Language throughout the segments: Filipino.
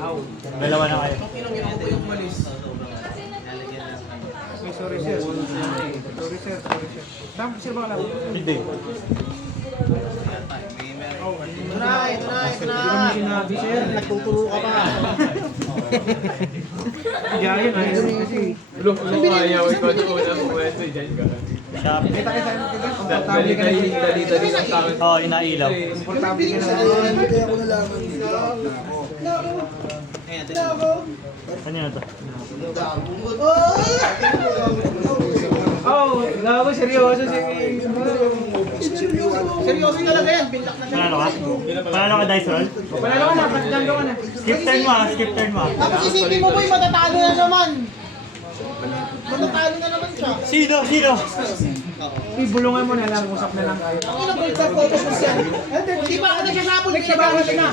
Dalawa na kayo. Kinang ko yung malis. Sorry sir. Sorry sir. Saan sir ba kalaw? Hindi. Ito na. Sinabi sir. Nagtuturo ka pa. Yayin ay kasi. Ayaw ko na una pumesto dyan ka. Shopee. Kita kita komportable ka na. Dali-dali ng tao. Oo, inailaw. Komportable ka na. Kaya ako nalaman dito. Ano na to? Oh, gago seryoso si. Seryoso talaga yan. Binlock na siya. Panalo ka? Panalo ka dice roll? Panalo ka na, patanggo ka na. Skip turn mo ah, skip turn mo ah. Tapos isipin mo boy, matatalo na naman. Matatalo na naman siya. Sino? Ibulungan mo na lang, usap na lang kayo. Ang ilang gold sa photos mo siya. Hindi pa ako nagsasapol. Nagsabahan ka na.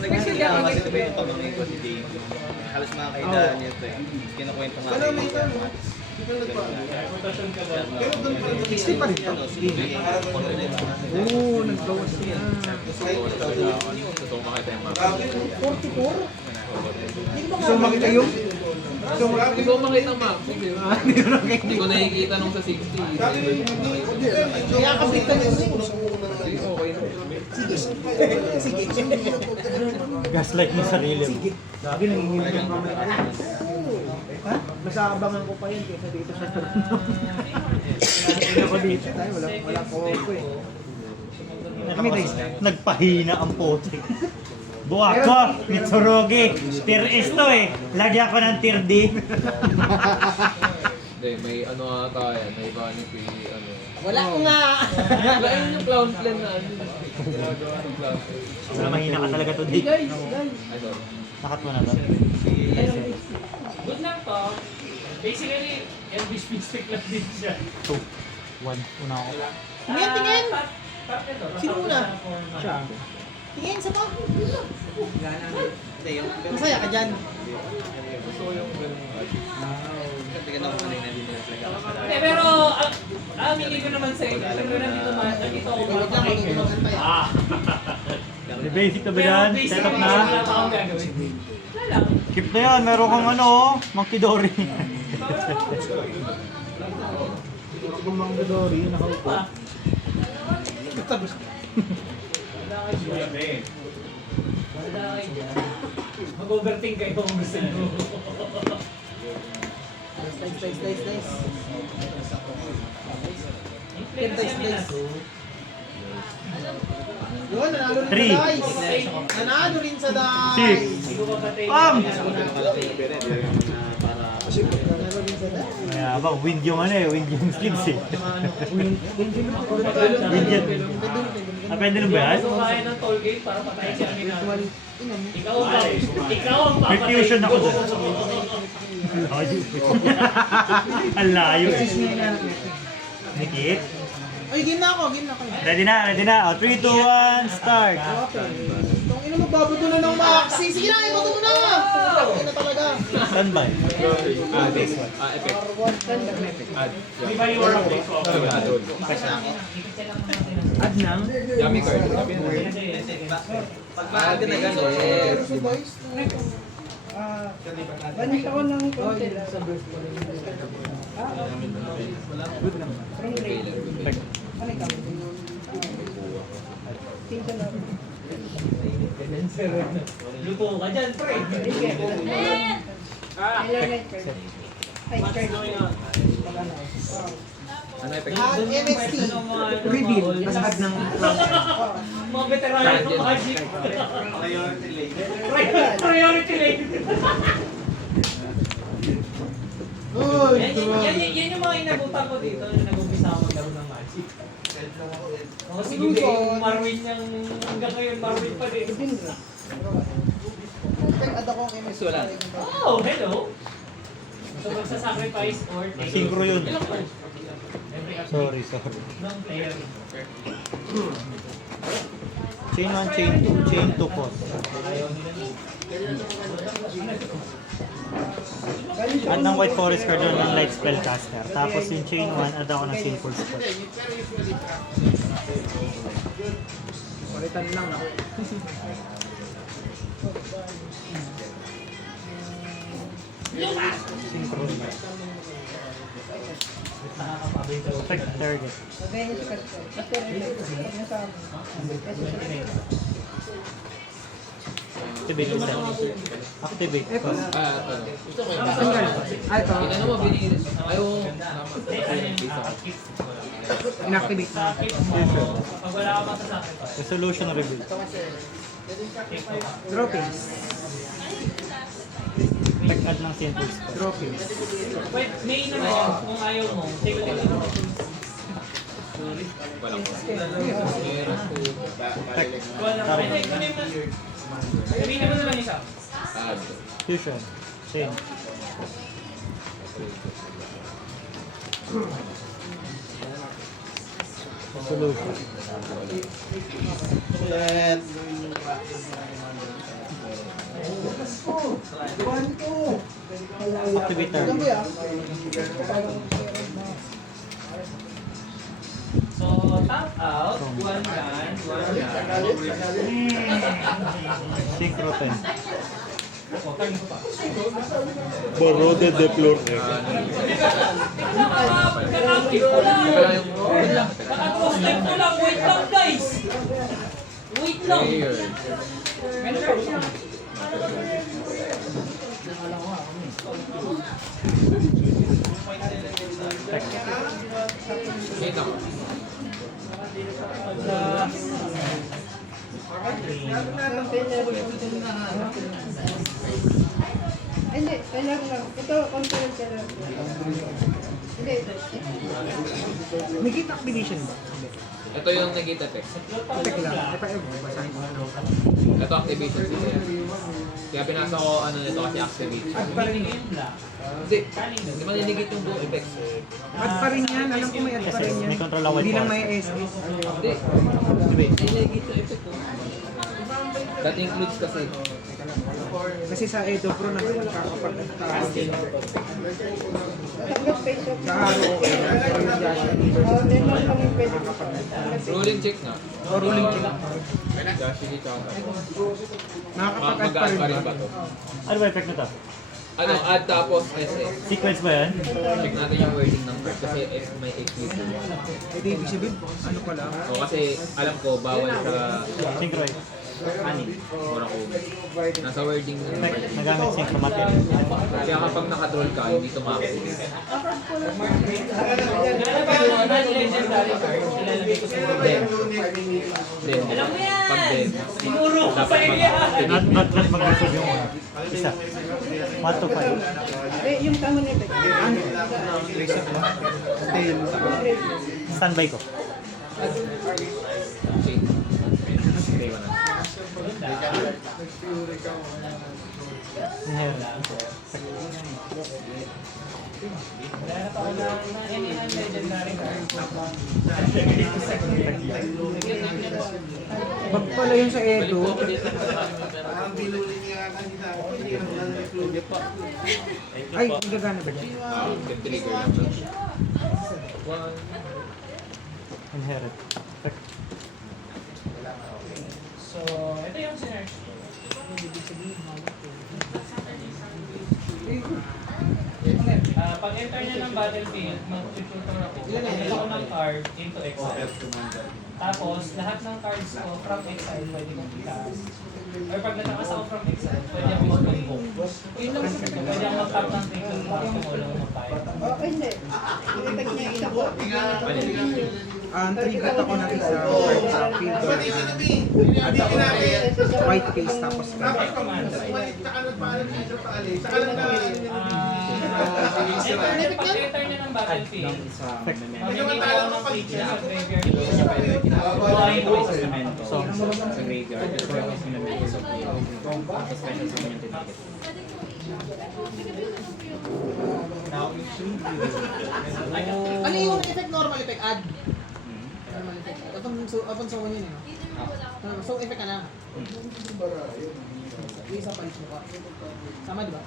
Nagsisigama kasi ba yung pamangkin ko si Dave? Halos mga kaidahan niya ito eh. Kinukwento nga Ano, may kayo. ito? 60 pa rin to. Oo, nag-close siya. Totoo makita yung mga. 44? Gusto mo makita yung? Gusto mo Hindi ko makita ang map. Hindi ko nakita. Hindi ko nakikita nung sa 60. Kaya kapitan yun. Okay na. Gaslight mo sarili mo. Lagi nanginginig yung mamaya. Ha? Mas aabangan ko pa yun kaysa dito sa turno. Hindi ako dito. Tayo, wala po ako eh. Nagpahina ang putik. Buwak ko, Mitsurugi. Tier S to eh. Lagyan ko ng tier D. Hindi, may ano ata yan. May vanity, ano. Wala ko nga. Wala yun yung clown plan na ano. Ginagawa ng clown plan. Wala, mahina ka talaga to, D. Ano? Nakat mo na to. Good lang to. Basically, Elvis Mystic lang din siya. 2, 1, una ako. Tingin. Sino una? Siya. Tingin sa pa. Masaya ka dyan. Gusto ko yung ganun. Eh, pero, aminin ko naman sa inyo. Pero nandito ako mapakinggan. The basic to be Pero done. basic, Set up wala na. pa akong gagawin. Wala lang. Keep na yan. Meron kang ano, Monkey Dory. Kung Mang Dodori, nakaupo. Pa. Wala kayo dyan. Mag-overthink kayo kung gusto nyo. Nice. Nice. Yun, nanalo rin Three. sa dice. Nanalo rin sa dice. Six. Hindi ko papatay. Pam! Nanalo rin sa dice. Kaya ba, wind yung ano eh, wind yung sleeves eh. Wind yun. Ah, pwede lang ba yan? Gusto kaya ng toll gate para patayin si Aminado. Ikaw ang papatay. May fusion ako dun. Layo. Ang layo eh. Nikit? Ay, game na ako. Ready na. Oh, 3, 2, 1, start. Itong ina magbabato na ng maxi. Sige na, ibato mo na. Ay na talaga. Standby. Effect. Di ba yung work day ko? Add nang. Yummy card. Yummy na. Pag maaga na gano'n. Pero sa dice. Banik ako ng konti lang sa burst ko. Good lang. Luto ka dyan, pre. Ano effect? NXT. Reveal. Mas add ng Mga veterano ng Magic. Priority lane. Yan yung mga inabutan ko dito nung nag-umpisa ako maglaro ng Magic. Mga sige yung Marwin yung hanggang ngayon Marwin pa din. Add ako ng NXT. Oh, hello! So magsasacrifice or take. Synchro yun. Ilang cards? Every Sorry. ng player. Chain 1, chain 2, chain 2 cost. Add ng White Forest card doon ng Light Spellcaster. Tapos yung chain 1, add ako ng Simple Spell. palitan lang ako. Synchro. Effect target. Activate yung set. Activate. Ito. Ano mo binigyan? Ayaw. Inactivate na. Pag wala ka masasakin pa. Resolution reveal. Draw phase. Effect add ng simple spell. Draw phase. Wait, may naman kung ayaw mo. Take a look. Wala. Ay, kunin mo. Sabihin mo naman isa. Fusion. Change. Resolution. Activate target. So, tap out. One gun. Synchro 10. O, turn ko pa. Borrode de Flor. Kakapit ko lang. Kakatros step ko lang. Wait lang, guys. Wait lang. Mentor siya. Hindi, kailangan lang. Ito, control ka lang. Hindi. May gate activation ba? Hindi. Ito yung negate effect. Check lang. Basahin mo. Ito activation sila yan. Kaya pinasa ko ano nito kasi activate. At pa rin. Hindi. Hindi maninigit yung buong effects. At pa rin yan. Alam ko may at pa rin yan. May control away Hindi lang force. may SS. Hindi. Hindi negate yung effect. That includes kasi. Kasi sa Edo Pro nakakapag Tatlong peso. sa araw okay na. Pero yung Joshua dito, Oh, then lang kami pwede. Ruling check na. o ruling check. Joshua dito ako. Nakakapag-add pa Mag-add rin pa rin ba? ba to? Ano ba effect na to? Ano, add tapos SS. Sequence ba yan? Check natin yung wording ng first kasi may exclude. Eh di ibig sabihin, ano pa lang. O kasi alam ko bawal sa Synchro. mura ko. Nasa wording ng Effect. first. Nagamit synchro material. Kaya kapag nakatroll ka, hindi tumakbo. Non-legendary card. Ilalagay ko sa Then, Alam mo yan! pag then, Siguro ko sa iyo yan! Not mag-resolve yung isa. 1 to 5. Eh, yung tama na ito. Tail. Standby ko. okay. Okay, wala. Inhale. Wala na pa wala na any non-legendary card. Bag pala yun sa Edo. Ay, gagana ba dyan? Trigger lang ba? Inherit. Effect. So, ito yung sinerge. Pag enter nyo ng battlefield, mag-tutor ako. Pag ako ng card into exile. Tapos, lahat ng cards ko from exile pwede kong itaas. Or pag natakas ako from exile, pwede akong mag-invoke. Pwede akong mag-tap ng trigger para kumulang magpayag. Oh, hindi. Tinitag niya isa po. Trigger ako ng isa. Sa field. At ako white case tapos ka. Pag enter nyo ng battlefield, mamimili ako ng creature sa graveyard ko. Buhayin ko isa sa men. So, Ano yung effect? Normal effect? Add? Normal effect. Upon summon yun eh. No? So effect ka na. Yung isa punch mo ka. Sama diba?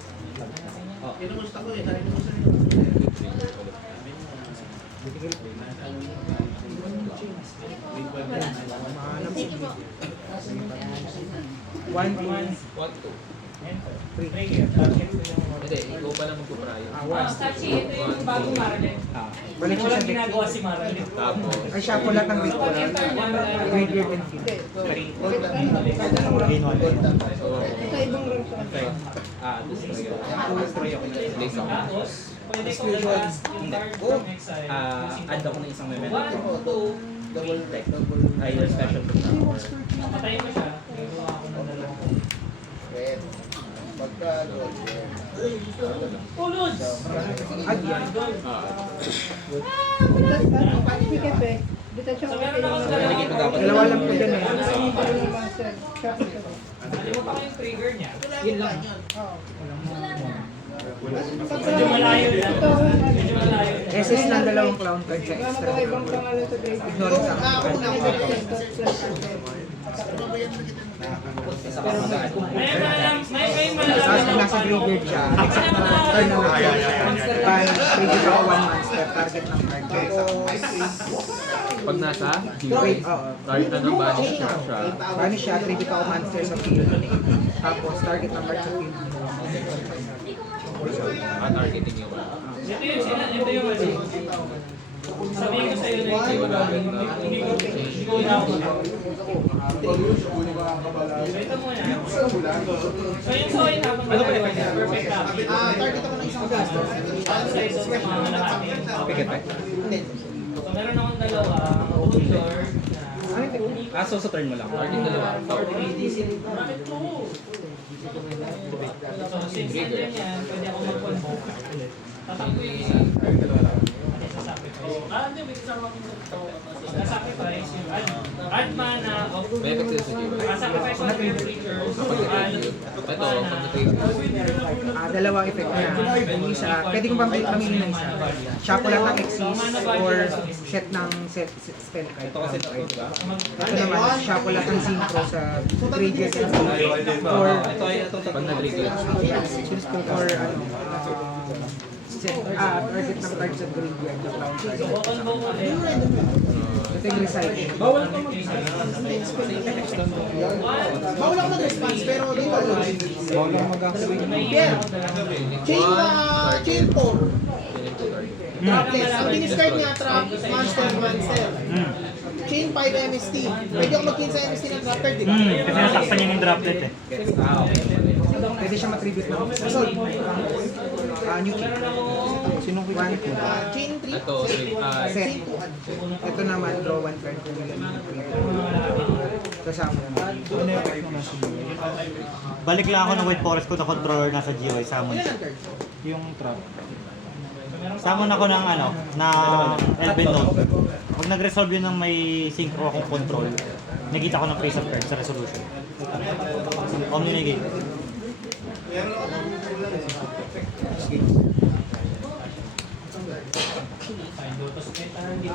Mahanap. 1, 2, 1, 2. Enter. Trigger. Target ko yung order. Hindi, ikaw pa lang magpuprayo. 1. Tachi, ito yung bagong Marilyn. Balik siya Walang sa deck. ginagawa si Marilyn. Tapos, Ay, siya po lahat ng So, deck ko pag lang. enter niya, Graveyard and field. Green one. Ito ibang room sa akin. destroy ako. Days ako. Tapos, pwede ko i-cast yung card from exile. Add ako ng isang memento. 1, 2, Double tech. Either special to power. patayin mo siya. Gagawa ako ng dalawang. Tulod! Add yan. Hindi kape. Dito siya So, okay meron akong lang. dalawang. Dalawa lang po dyan eh. Parang yung master. Shop ito. Alam mo pa yung trigger niya? Yun lang. Medyo malayo na. Medyo malayo na. SS ng dalawang clown card sa Wala extra. magawa ibang pangalan sa grade. Ignoring sa akin. May Tapos malalaman kung nasa graveyard siya, exact na turn na lang. Pan, trigger ako 1 monster, target ng card. Pag nasa Wait, oo. target na ng banish siya. Banish siya, tribute ako monster sa field. Tapos target ng card sa field. Targeting yung ito yung sabihin ko sa'yo na hindi ko inauna. Ito muna. So yung sa akin habang nagagawa niya, perfect copy. Target ako ng isang caster. Sa ito sa mga natin. Hindi. So meron akong dalawa, Tutor, na so sa turn mo lang. Target dalawa. Bakit to? So since nandiyan yan, pwede ako mag-convoke. Tatakbo yung isa. Hindi, may kasama akong sacrifice yung add mana of May effect sa Jiwa. sacrifice one of your creatures, add Ito, mana. Ah, dalawang effect niya. Yung isa, pwede kong bang pamilin ng isa. Shuffle lang ng Xyz or set ng spell card. Ito kasi ito, diba? Ito naman, shuffle lang ng synchro sa graveyard and field. Or, Pag na-trigger. or ano, target ng card sa graveyard na clown card. So, convoke ulit. Ito yung recite. Bawal ako nag-response, pero dito. Bawal lang mag-activate. Pierre, chain 4. Trapless. Ang diniscard niya, trap, monster. Chain 5 MST. Pwede ako mag-chain sa MST ng trap card, di ba? Kasi nasakpan niya yung droplet eh. Pwede siya matribute ng Result. new key. Sinong 1, 2. Chain 3. Ito, Set. Chain 2 add. Ito naman, draw 1 card. Kasama naman. Balik lang ako ng White Forest ko na controller nasa GOI. Summon. Ilan ang cards? Yung trap. Summon ako ng ano, na Elven Note. Pag nag-resolve yun ng may synchro akong control, nakita ko ng face of card sa resolution. Omni-negate. Fine, Lotus Meta, hindi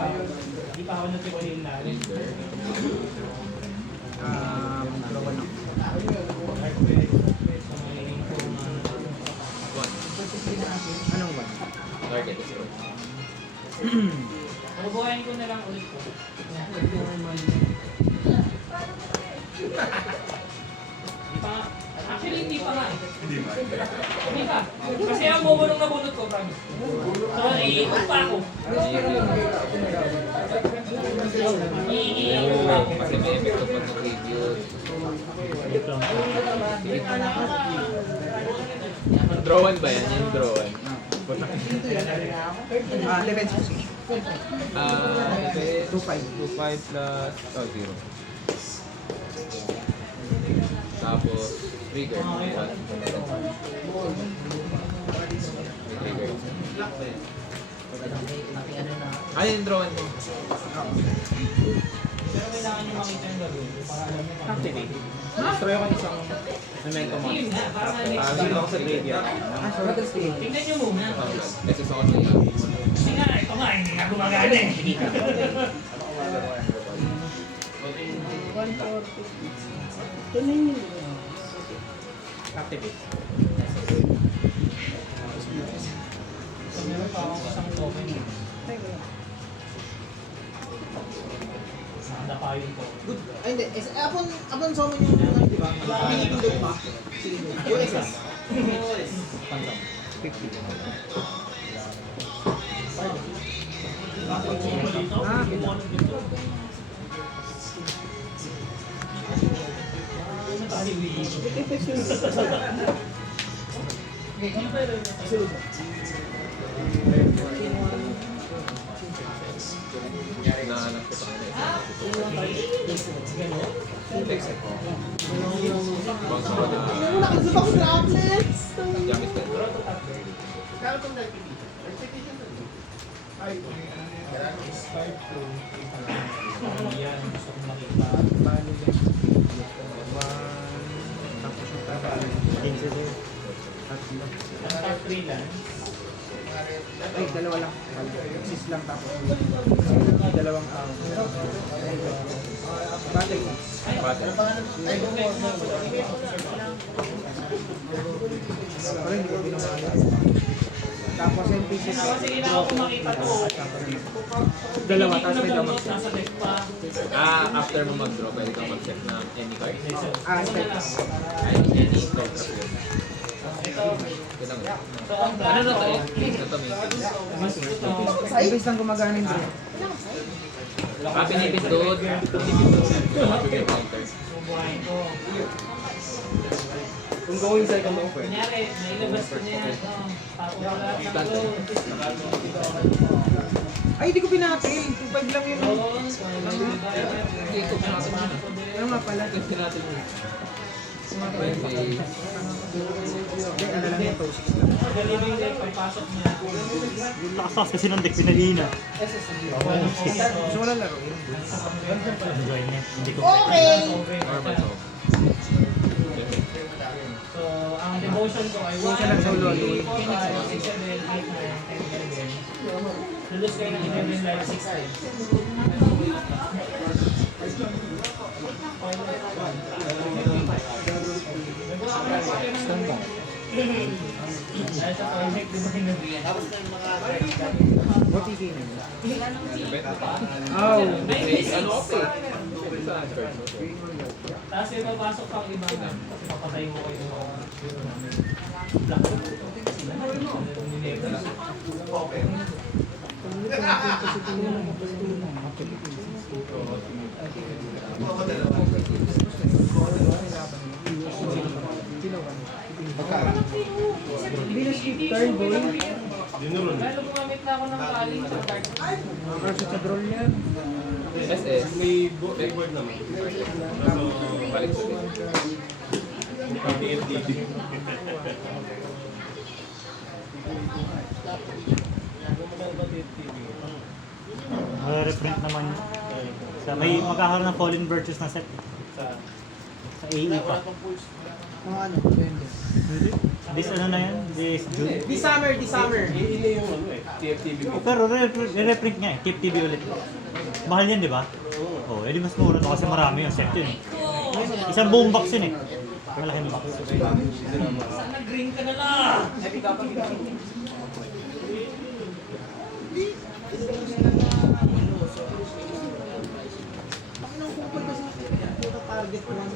pa ako nag-feel na. Draw 1 ako. Anong 1? Target is Mabubuhayin ko na lang ulit po. Actually, hindi pa nga eh. Hindi pa. Kasi ang momo nung nabunot ko, promise. So, iikot pa ako. Iikot pa ako. Kasi may effect of pag na-preview. Draw 1 ba yan? Yung draw 1. Defense position. 2-5. 2-5 plus 0. Tapos, trigger. 1. Trigger. Ano yung draw 1 mo? Pero kailangan nyo makita yung gagawin para alam nyo. Activate. Destroy ako ng isang memento Yun monster. nga, para next Dito ako sa graveyard. tingnan nyo muna. Kasi sa ako sa Kasi nga, ito nga, hindi nga gumagana eh. 140. Ito na yun. activate. So, meron pa akong isang token. Teka. Nakapayon ko. Good. Ay, hindi. Upon summon yung, di ba? Pinipindot pa. Sige. Yung SS. Hinahanap ko pa Ano mo nakasabak ko droplets? Gamit ko. Yan, gusto kong makita. Tapos yung tagal. Ang top 3 lang. Ay, dalawa lang. Sis lang tapos. Dalawang battery. Pero hindi ko binamaya. Tapos yung pieces. Kasi kailangan ko makita to. Dalawa, Hindi ko tapos may na-download, damag. nasa deck pa. After mo mag-draw, pwede kang mag-check ng any card. Step. Ay, any card na pwede. Ito. Ito lang. So, ang Ano na to? dami Please na to, maintenance. mas ito. Ibig lang gumagana yung draw. Pinipindot. Pinipindot counter. Subuhain ko. Kung going second offer. Kunyari, nailabas ko niya yan. Tapos wala ng goal. Ay, hindi ko pinatil. 2.5 lang yun. Ano nga pala? Okay, ano lang yung toast. Magaling yung deck, pagpasok niya. Yung lakas kasi ng deck pinalina. Gusto mo lang laro yun. Enjoy niya. Hindi ko. Okay! Normal to. So, ang devotion ko ay 1, 2, 3, 4, 5, 6, 7, 8, 9, 10, 11. Lulus kayo ng 11 life 6 times. Dahil sa project, di ba hinabigyan? What TV na yun? Oh, Ano ako eh? Tapos yung papasok pang iba na, kasi papatay mo kayo ng black. hindi na skip turn, boy. Kaya gumamit na ako ng college sa dark. Versus sa draw yan. SS. May backward naman. Balik sa Reprint naman. May magkakaroon ng Fallen Virtues na set. Sa AE pa. Mga ano, depende. This ano na yan? This June? This summer, this summer. Oh, pero re-reprint nga eh. Keep TV ulit. Mahal yan, di ba? Oh, edi mas mura to kasi marami yung set yun eh. Isang buong box yun eh. Malaking box. Sana green ka na lang! Ang kupal kasi yung target ko lang.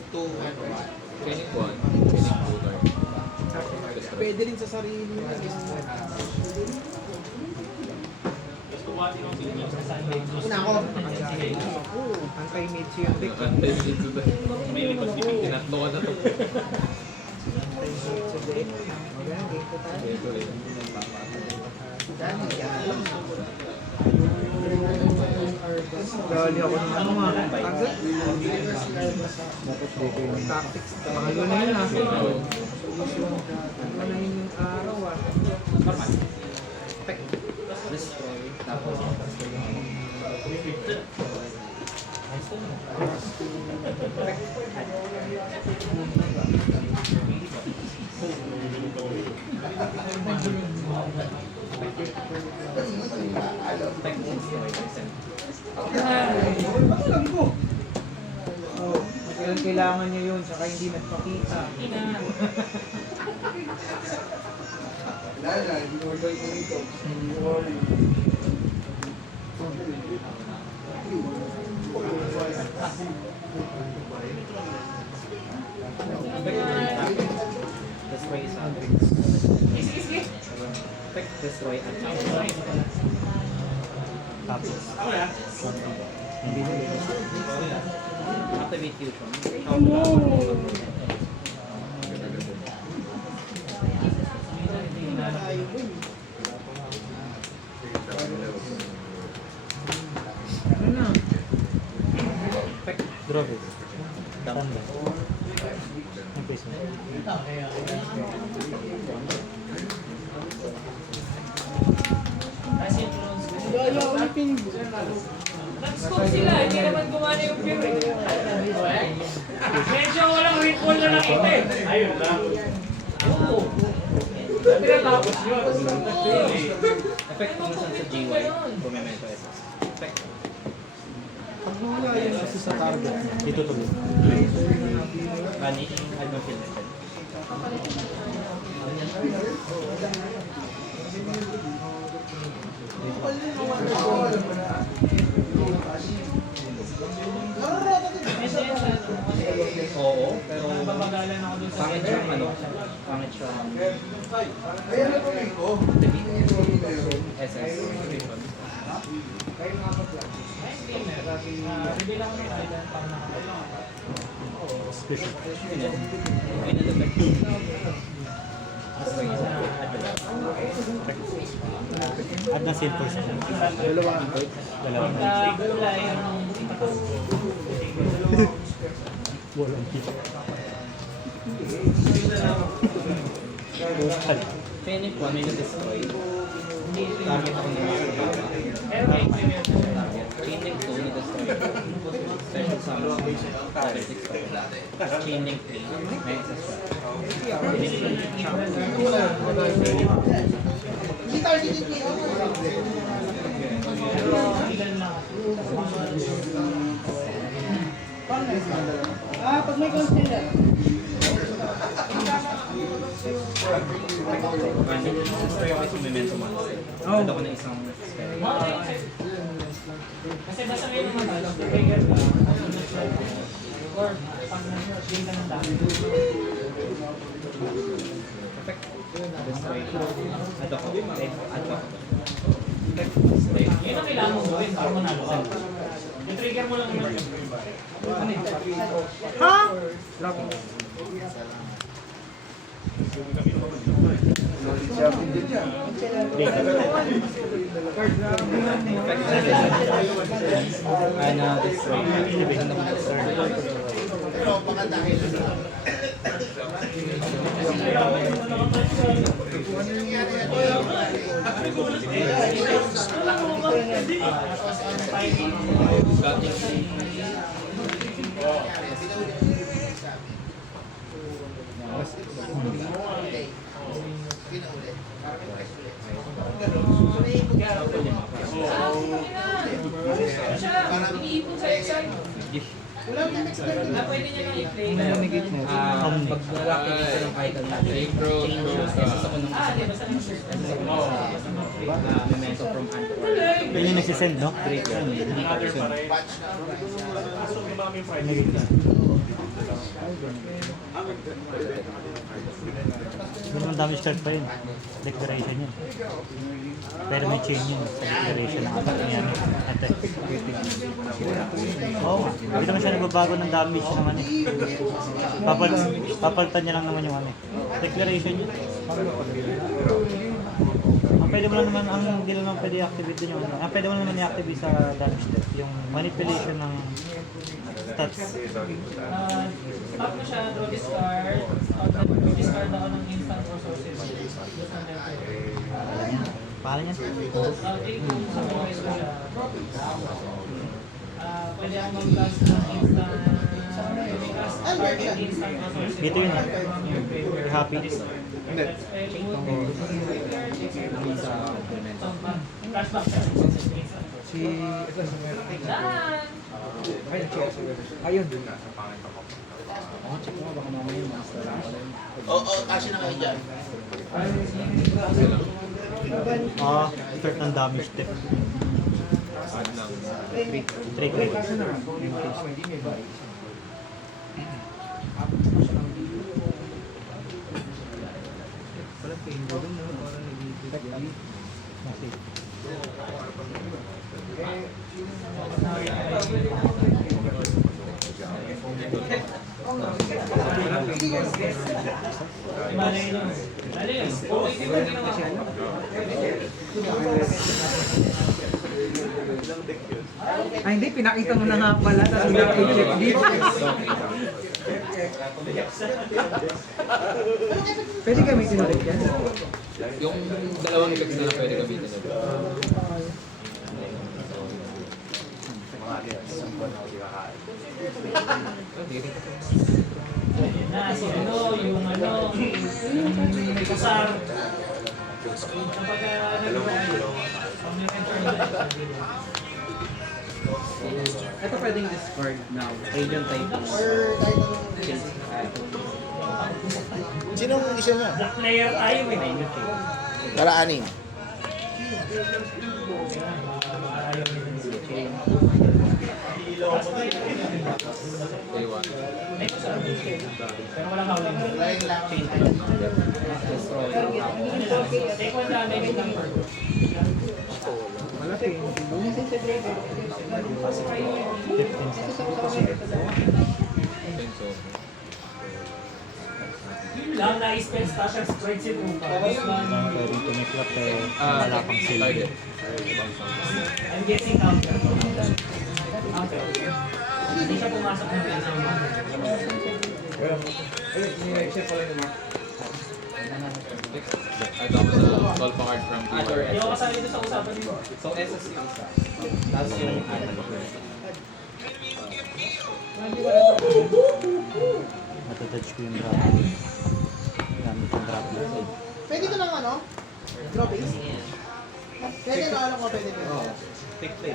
Kenny 1, Kenny 2 card. Pwede rin sa sarili mo. Una ako. Anti-mage yung deck. Nakantay dito ba? Tinatlo ka na to. Anti-mage sa deck. Okay, game ko tayo. Ito rin. Dali ako ng ano nga. Tagat. Tactics. Pangalo na yun ah. Pangalo na yun yung araw ah. Kailangan niya yun, saka hindi nagpakita. Destroy isa. Destroy at Tapos, activate fusion. draw it. Tanda. Ang face mo. Kasi yung clones ko. Daya ulitin. Nag-scope sila, hindi naman gumana yung view eh. Medyo walang recall na nakita eh. Ayun lang. Oo. Tinatapos yun. Effect kung saan sa GY, Bumemento SS. Effect. Pag nawala yun kasi sa target. Dito tuloy. Vanish, ano film natin? Oo, pero Babagalan ako dun sa pangit siyang ano, pangit siyang SS. Reveal ako ng island para nakapagod. Special. Final effect. Add na seal force siya. Dalawa ang break. Dalawang Kulay yung itakas. walang hit. Total. Finish 1 may na-destroy. Target ako ng mga kababa. Pero may experience na siya. Chain link 2 na-destroy. Special summon. Target destroy. Chain link 3 may access siya. Hindi targeted ko yun. Pero ilan lang. Pag may concealer. Destroy ako yung Memento Monster. Add ako ng isang spell. Kasi basta may naman, trigger ka, or pag nag-gain ka ng damage. Effect. Destroy. Add ako. Add ako. Effect. Destroy. Yun ang kailangan mo gawin para manalo ka. Yung trigger mo lang naman yun. Ano, destroy. Ano ba destroy? Iniipon sa exile. Pwede niya lang i-play. Pag nakakita ka ng item natin, change siya. SS ako ng Di basta lang search. Memento from hand to card. Yun yung nagsisend, no? Yun ang damage card pa yun. Declaration yun. Pero may chain yun sa declaration ng attack niya. Ito. Oo nga. Hindi naman siya nagbabago ng damage naman eh. Papalitan niya lang naman yung ano eh. Declaration yun. Ang pwede mo lang naman, ang hindi lang naman pwede i-activate din yung ano. Ang pwede mo lang naman i-activate sa damage step. Yung manipulation ng stats. Stop ko siya, draw this card. Discard ako ng instant resources. Pahala niyan. Take ko sa mga ko siya. Pwede ako mag-blast ng instant target instant resources. Dito yun eh. Happy. Flashback siya. Si... Ito sa meron. Done! Ay, check. Ayun. Oh, check mo baka mamaya yung master ako rin. Oo, kasi na kayo dyan. Start ng damage step. 3 crit. Kaso na, hindi may ba? Parang pain ko dun, no? Parang nag-i-effect. Ay hindi, pinakita mo na nga pala. Tapos hindi ako check dito. Pwede gamitin ulit yan? Yung dalawang effects na lang pwede gamitin ulit. Na si ano, yung kusar. Kapag Ito pwedeng discard now. Alien type. Or Titan. Sinong isa niya? black player tayo eh. Para anim. Ewan. Pero walang howling. Destroy. Take 1 damage lang per. Malaki. Yun lang, na-spell stash ang spreadsheet mo pa. Lang pwede tumiklap eh. Wala pang save. Target. I'm guessing counter. Counter. Hindi siya pumasok ng peso. Ay, tapos solve a card from Hindi P1. ako kasali dito sa usapan nito. So, SS yung isa. Tapos yung Matatouch ko yung drop. Gamit yung drop blade. Pwede ko lang ano? Draw base? Pwede na alam ko pwede ko. Take play.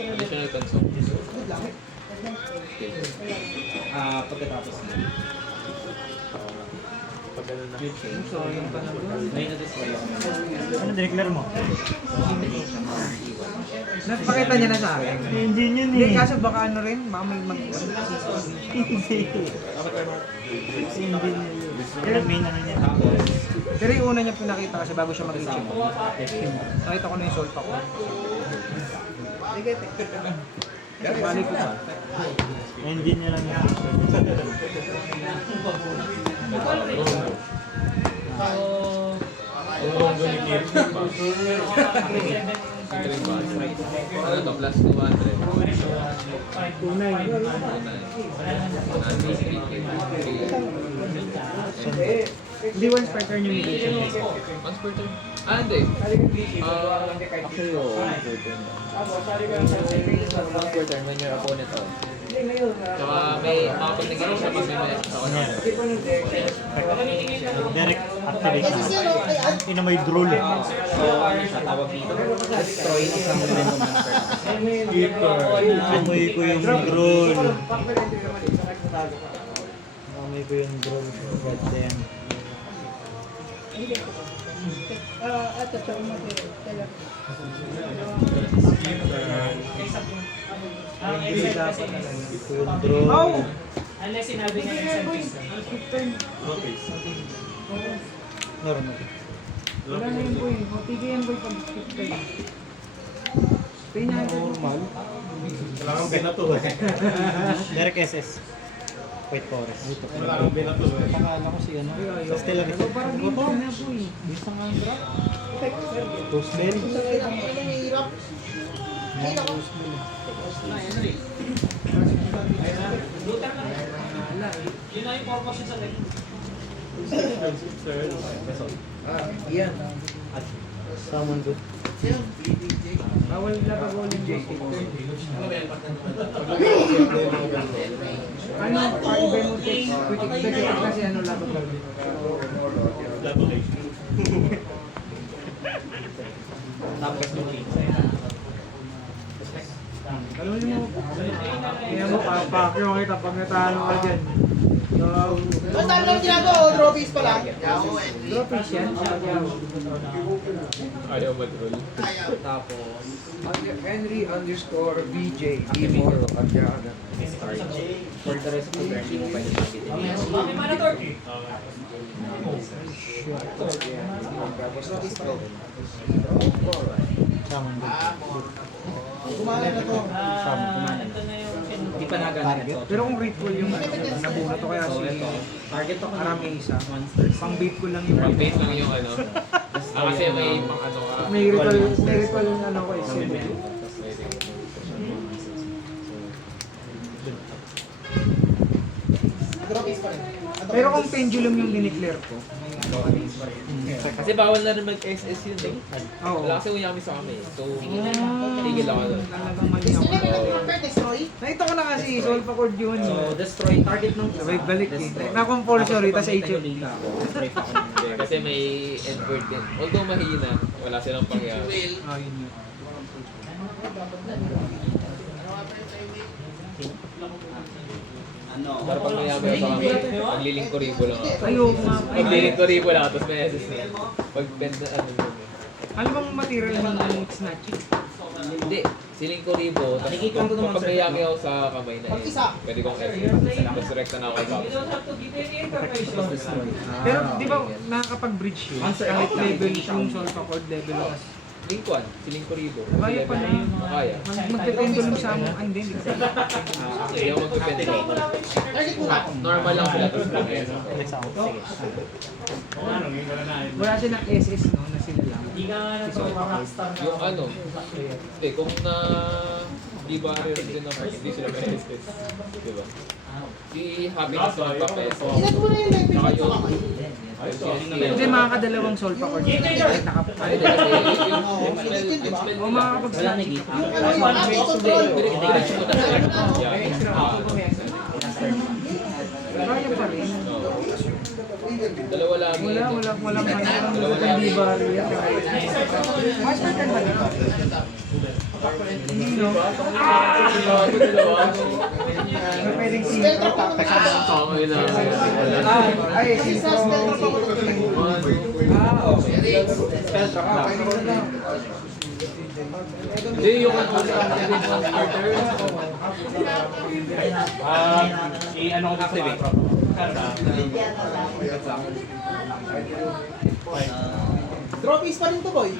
Additional console. Good lang. Pagkatapos na. Sayang ka na doon. May na-destroy ako. Ano dineclare mo? Napakita niya na sa akin. Engine yun Hindi, kaso baka ano rin, baka may mag... Pero main ano niya. Pero yung una niya pinakita kasi bago siya mag-itching. Nakita ko na yung salt ako. Balik ko pa. Engine niya lang yan. Ano to? Plus 200. Hindi once per turn yung negation. Once per turn? Hindi. Actually, oo. Once per turn when your opponent on. Tsaka may makapag-negate siya pag may message sa kanya. Direct activation. Kasi ano, kay Ad, Ina may drool. So, ano siya tawag dito? Destroy isang random monster. Amoy ko yung drool. Amoy ko yung drool. God damn. At sa umatir. Yung drool. Unless sinabi niya yung Normal. Wala na yung boy. Matigay yung boy pag skip kayo. Pay na Normal. Kailangan binato eh. Direct SS. White Forest. Kailangan binato eh. Pakala ko si ano. Sa Stella ito. parang game ka na boy. Isang ang drop. Ghost Bell. ang hirap. Ay, ako. Yun na yung purpose sa deck. Yan. Summon good. Bawal labag ulit yung ano, pa-ibay mo text. Quick expect kasi ano labag ulit. Tapos yung Alam mo, kaya mo, pakyo kita pag natalo ka dyan. Ang dami lang ginagawa, draw piece pala. Draw piece yan. Ayaw mag-roll. Tapos, Henry_VJ. D4. For the rest of the turn, hindi mo pwede sabitin. Bakit mana torque? Summon. Gumana na to. Ito na yung Hindi pa nagana ito. Pero kung ritual yung nabuna to kaya si Target ako Arami isa. Pang bait ko lang yung Pang-bait lang yung ano. Kasi may pang ano ka. may ritual yung ano ko eh. Draw piece pa rin. Pero kung pendulum yung dineclare ko, Kasi bawal na rin mag-SS yun eh. oo. Wala kasi uyami sa kami. So, tigil ako doon. Talagang mali ako. Destroy. Nakita ko na kasi solve pa chord yun. So, destroy target nung Sabay balik eh. Na-compulsory, tas HF. Destroy pa ako. Kasi may end word din. Although mahina, wala silang pangyari. Ah, yun yun. Pero pag mayami ako sa kami, maglilingkuribo lang ako. Ayoko nga. Maglilingkuribo lang ako, tapos may SS na. Pag bend na ano yun eh. Ano bang material ng snatching? Hindi, silingkuribo. Tapos pag mayami ako sa kamay na eh, pwede kong SS. Tapos direkta na ako kay You Kapos. don't have to give any information. Pero di ba nakakapag-bridge yun? Kahit level yung solve pa chord level was. Lingkuan, silingkuribo. Kaya pala yun. Kaya. Magpipendulum sa among hindi. Hindi ko Hindi ako magpipendulum. Target muna. Normal lang sila, tapos lang SS. Wala silang SS no, na sila lang. Hindi ka nga rockstar na. Yung ano, hindi, kung na di ba rin din ng first, hindi sila may SS. Diba? Si Happiness yung magpa-SS. Ilan mo na yung level Saka sa yung kamay. Hindi makakadalawang solve pa chord. Hindi kasi yung O makakapag-slap. Yung ano yung auto-control. diretso mo na sila. Kaya pa rin. Dalawa lagi. Walang hindi ba rin. Master kan ba? Hindi no. Dalawa. Pwedeng si Spell trap ako na. Tama na. Ay, si Isa spell trap ako na. Okay. Spell trap na. Hindi, yung ano I-ano ko activate. Draw piece pa rin to, boy.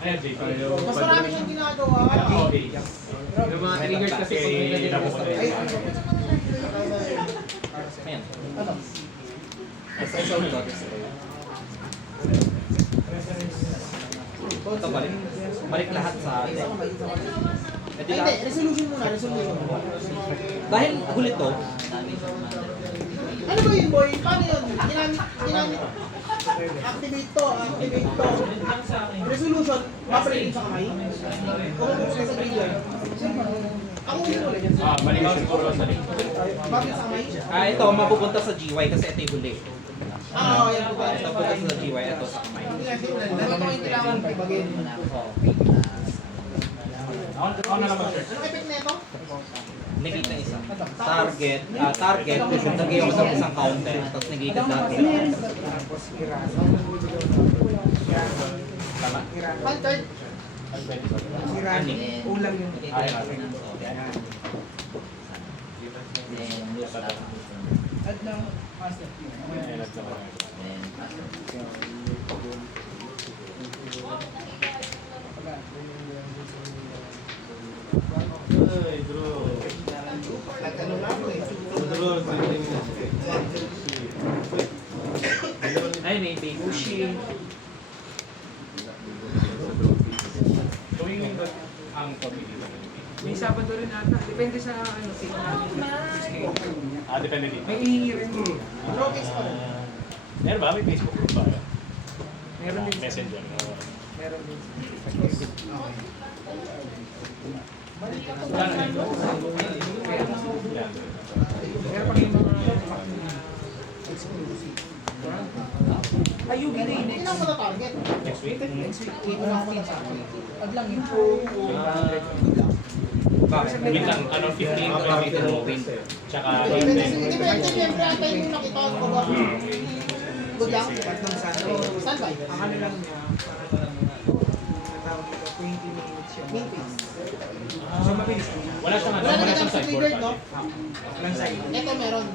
Ayan, Jay. Mas marami siyang ginagawa. yung mga triggers kasi pag may naging gusto ko. Ayan. Ito balik. Balik lahat sa atin. Ay, hindi. Resolution muna. Resolution. Dahil huli to, Ano ba yun, boy? Paano yun? Ginamit. Activate to. Activate to. Resolution. Mapalagin sa kamay. O kung sa graveyard. Ako yun ulit. Balik ako siguro sa link. Mapalagin sa kamay. ito mapupunta sa GY kasi ito yung huli. Oo, yan po ba? Ito punta sa GY, ito sa kamay. Dalawa ko yung kailangan pagin. Ako na lang mag-search. Anong effect na ito? Negate na isa. Target, nagay ako sa isang counter, tapos negate na lahat. Hunter. Irani. Ulang yun. Add ng master. Ay, bro. Ay, may baby. Tuwing linggo ang pamilya. May Sabado rin ata. Depende sa ano. Depende dito. May ihingi rin eh. Draw piece pa rin. Meron ba? May Facebook group ba? Meron din. Messenger. Meron din. Meron pa yung mga exclusive. Ayun, Hindi na ako na-target. Next week? Hindi mo na ako na-target. Ad lang yun. Minsan, 15 to 18. Tsaka, Depende, siyempre, antay mo nakita ko ba? Good lang. Tatlong Standby. Ang ano lang niya, tawag dito, 20 minutes yung Main phase. So mabilis din. wala siyang Wala na siyang sa trigger, no? Lang side. Ito meron.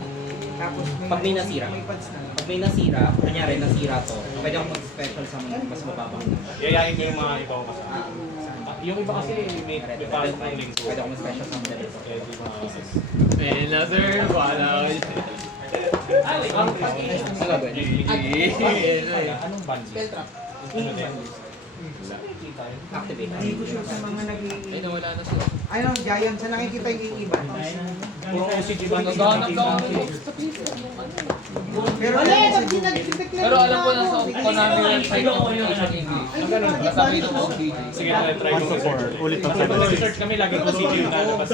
Tapos Pag may nasira. May pads na. Pag may nasira, kunyari nasira to, pwede akong mag-special sa mga mas mababang. yayain ko yung mga ibang kasama. Yung iba kasi may pasok ng link. Pwede akong mag-special sa mga dito. Kaya di mga... Eh, na sir, wala. Ah, wait. Ano ba? Anong band? Spell trap. Ano din? Activate. Hindi ko sure sa mga Ay, nawala na sila. Ano, Giant, sa nakikita yung iba. Puro OCG band. Naghahanap lang ako. Pero Wala, ano, pag nag-declare Pero alam ko na sa ako. Konami website ng English. Ay, hindi ba? Nasabi ng OCG. Sige, try 1 ko. to 4. Ulit ang Kasi pag 7. search kami, lagi OCG yung lalabas.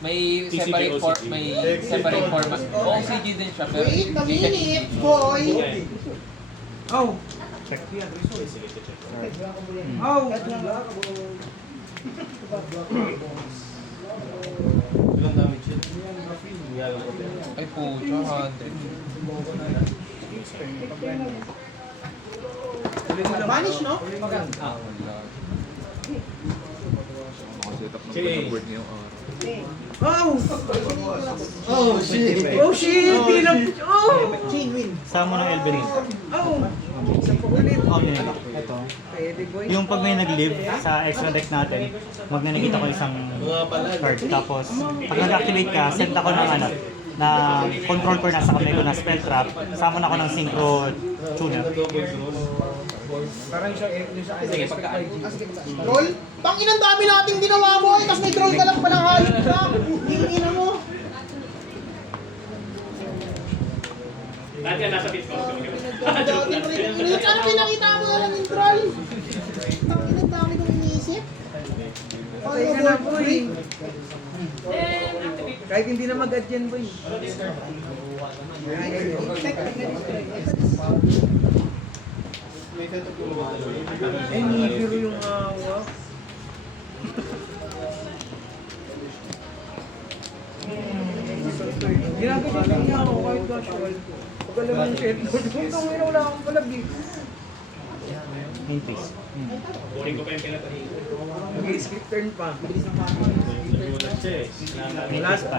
May TCG, separate OCG. may separate format. OCG din siya, pero Wait a hindi siya minute, boy! oh, Check. Sige, check. oh, Ilang damage yun? Galang ko din. Ay po, 100. Vanish, no? Ah, wala. Sige. oh, Oh, shit! oh shit, tinap, oh, Chain win. Sama ng Elverin. oh, sa ulit. Oh, yun. Ito. Pwede boy. Yung pag may nag-live sa extra deck natin, magnanakita ko isang card. Tapos, pag nag-activate ka, send ako ng ano, na control core nasa kamay ko na spell trap, sama na ako ng synchro tuner. Parang siya, yung sa Sige, pagkaan. Roll? Tangin ang dami nating ginawa, boy! Tapos may troll ka lang palang hayop ka! Yung ina mo! Dati yan, nasa bit ko. Sana pinakita mo na lang yung troll! Tangin ang dami kong iniisip. Patay ka na boy. Then, activate. Kahit hindi na mag-add yan boy. Eh, nibiro yung hawak. Ginagawa lang niya ako kahit casual. Pag alam mo yung shit, kung tangin wala akong palagi. Main phase. Boring ko pa yung pinatay. Mag-skip turn pa. Nagulat siya eh. Main Last phase pa.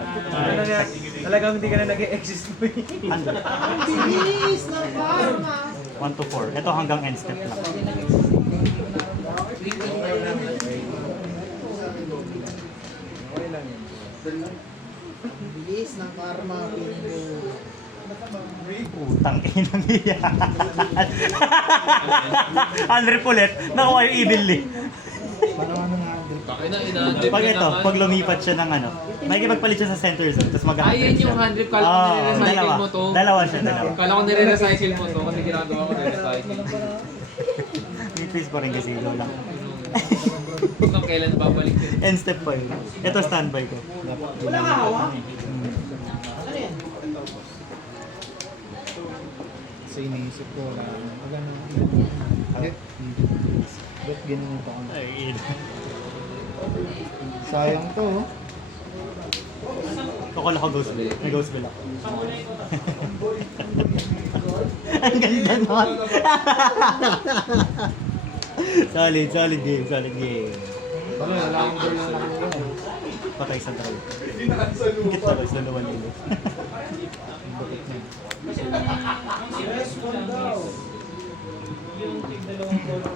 talagang hindi ka na nag-exist mo eh. Bilis ng karma! 1 to 4. Ito hanggang end step lang. Okay lang yan. Bilis ng karma, bingo. Utang inang yan. Unrip ulit. Nakuha yung evenly. Bakit na, ina-100 Pag ito, pag lumipat siya ng ano, makikipagpalit siya sa center zone, tapos mag-100 Ay, yan yung 100. Kala ko nire-recycle dalawa. mo to. Dalawa siya, dalawa. Kala ko nire-recycle mo to kasi ginagawa ko nire-recycle. May phase pa rin kasi low lang. Kung kailan babalik yun. End step pa yun. Ito standby ko. Wala ka hawa? Hmm. Ano yan? Kasi iniisip ko na magano. Ba't ginawa pa ako? Ay, Sayang to. Kukula ko ghost bill. May ghost bill ako. Ang ganda nun. Solid, solid game, solid game. Patay sa draw. Hingit na guys, dalawa nilo. Yung tig dalawang dollar